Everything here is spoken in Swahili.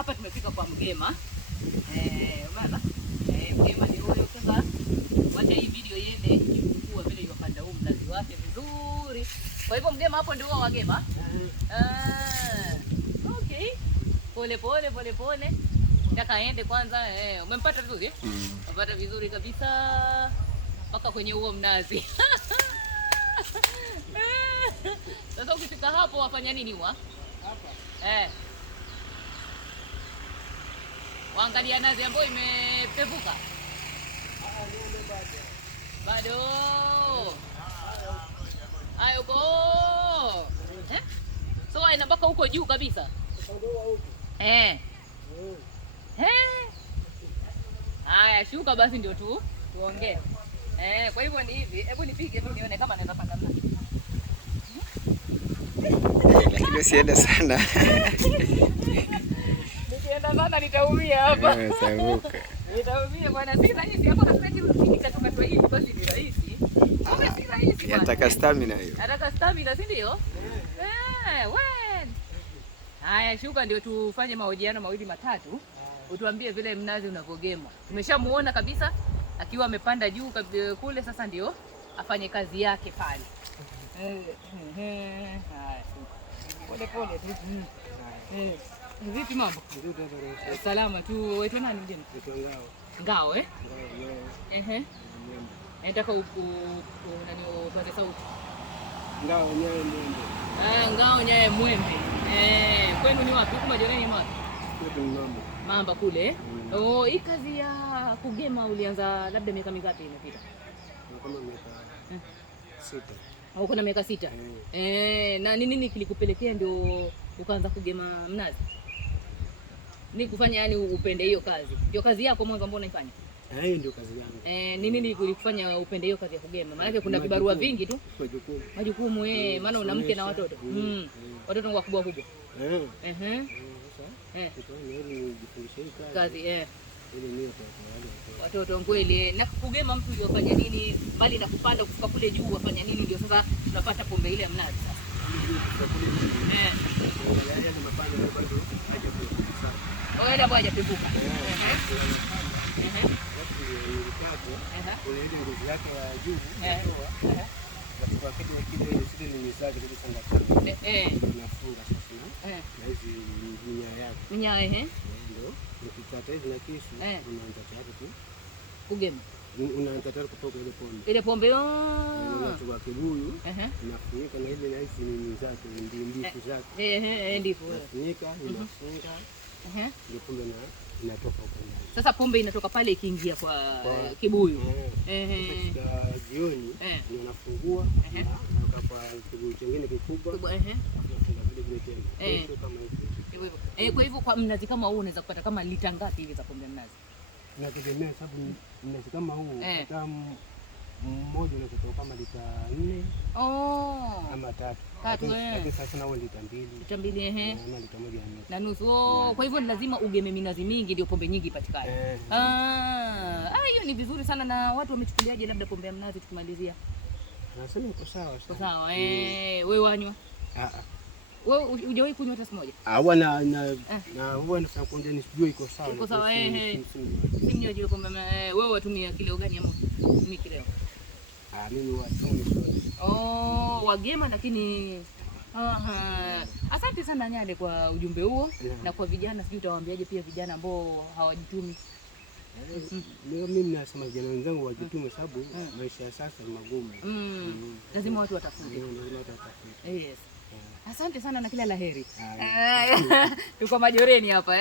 hapa tumefika kwa mgema. Umeona? Mgema ni huyo sasa. Wacha hii video iende ichukue vile yopanda huu mnazi wake vizuri. Kwa hivyo mgema hapo ndio wa wagema. Okay. Pole pole. Nataka aende kwanza. Umempata vizuri? Umempata vizuri kabisa. Mpaka kwenye huo mnazi. Sasa ukifika hapo wafanya nini wa? Hapa. Waangalia nazi ambayo imepevuka. Bado. Hayo uko. So inabaka huko juu kabisa. Haya, shuka basi ndio tuongee. Kwa hivyo ni hivi, hebu nipige tu nione kama naweza panda mnazi. Lakini usiende sana. Nikienda sana nitaumia hapa. Utaanguka. Nitaumia bwana, si rahisi hapo na sasa nikatoka tu hivi basi ni rahisi. Si rahisi. Yataka stamina hiyo. Nataka stamina, si ndio? Haya, shuka ndio tufanye mahojiano mawili matatu. Utuambie vile mnazi unavogema. Tumeshamuona kabisa akiwa amepanda juu kule, sasa ndio afanye kazi yake pale. Haya. Pole tu. Vipi mambo? Salama tu. Wewe nani mgeni? Ngao. Nataka nani upate sauti. Ngao Nyaye Mwembe. Ngao Nyaye Mwembe. Kwenu ni wapi? Huko majirani ni wapi? Mamba kule. Hii kazi ya kugema ulianza labda miaka mingapi imepita? Kama miaka 6. Kuna miaka 6. Na nini kilikupelekea ndio ukaanza kugema mnazi? Ni kufanya yani upende hiyo kazi. Ndio kazi yako mwanzo ambao unaifanya? Hiyo ndio kazi yangu. Nini kulikufanya upende hiyo kazi ya kugema? Maana kuna vibarua vingi tu. Majukumu maana una mke na watoto. Watoto ni wakubwa. Kazi watoto kweli. Na kugema mtu ndio afanya nini? Bali na kupanda kufika kule juu afanya nini ndio sasa tunapata pombe ile ya mnazi sasa. Wewe bwana hajapevuka. Ile ngozi yake ya juu inatoa. Kwa kile sisi ni misaji kabisa ngata. Unafunga sasa na hizi minya yake. Ndio. Ukikata hivi na kisu unaanza tayari tu kugema. Unaanza tayari kutoka ile pombe. Ile pombe unachukua kibuyu unafunika na hizi na hizi ni zake ndifu zake. Ndifu. Unafunika unafunga. Ndio pombe inatoka huko ndani. Sasa pombe inatoka pale ikiingia kwa kibuyu. Sasa jioni ndio unafungua na kwa kibuyu kingine kikubwa. Unafunga vile tena. Kama hivyo. Kwa hivyo kwa mnazi kama huu unaweza kupata kama lita ngapi hivi za pombe mnazi? Inategemea sababu mnazi kama huu kama mmoja unaweza kutoa kama lita 4 ama 3. Lakini sasa na lita 2. Lita 2 na lita 1 na nusu. Kwa hivyo ni lazima ugeme minazi mingi ndio pombe nyingi ipatikane. Hiyo ni vizuri sana. Na watu wamechukuliaje labda pombe ya mnazi tukimalizia? Nasema iko sawa. Iko sawa. Wewe wanywa? Wewe hujawahi kunywa hata siku moja? Huwa na huwa nasema kwamba nisijue iko sawa. Iko sawa. Simnywa juu pombe. Wewe watumia kilo gani ama mimi kilo? Mimi watumia sote. Wagema lakini asante sana Nyale kwa ujumbe huo. Na kwa vijana sijui utawaambiaje pia vijana ambao hawajitumi? Mimi nasema vijana wenzangu wajitume sababu maisha ya sasa ni magumu. Lazima watu watafute. Yes. Asante sana na kila laheri. Tuko Majoreni hapa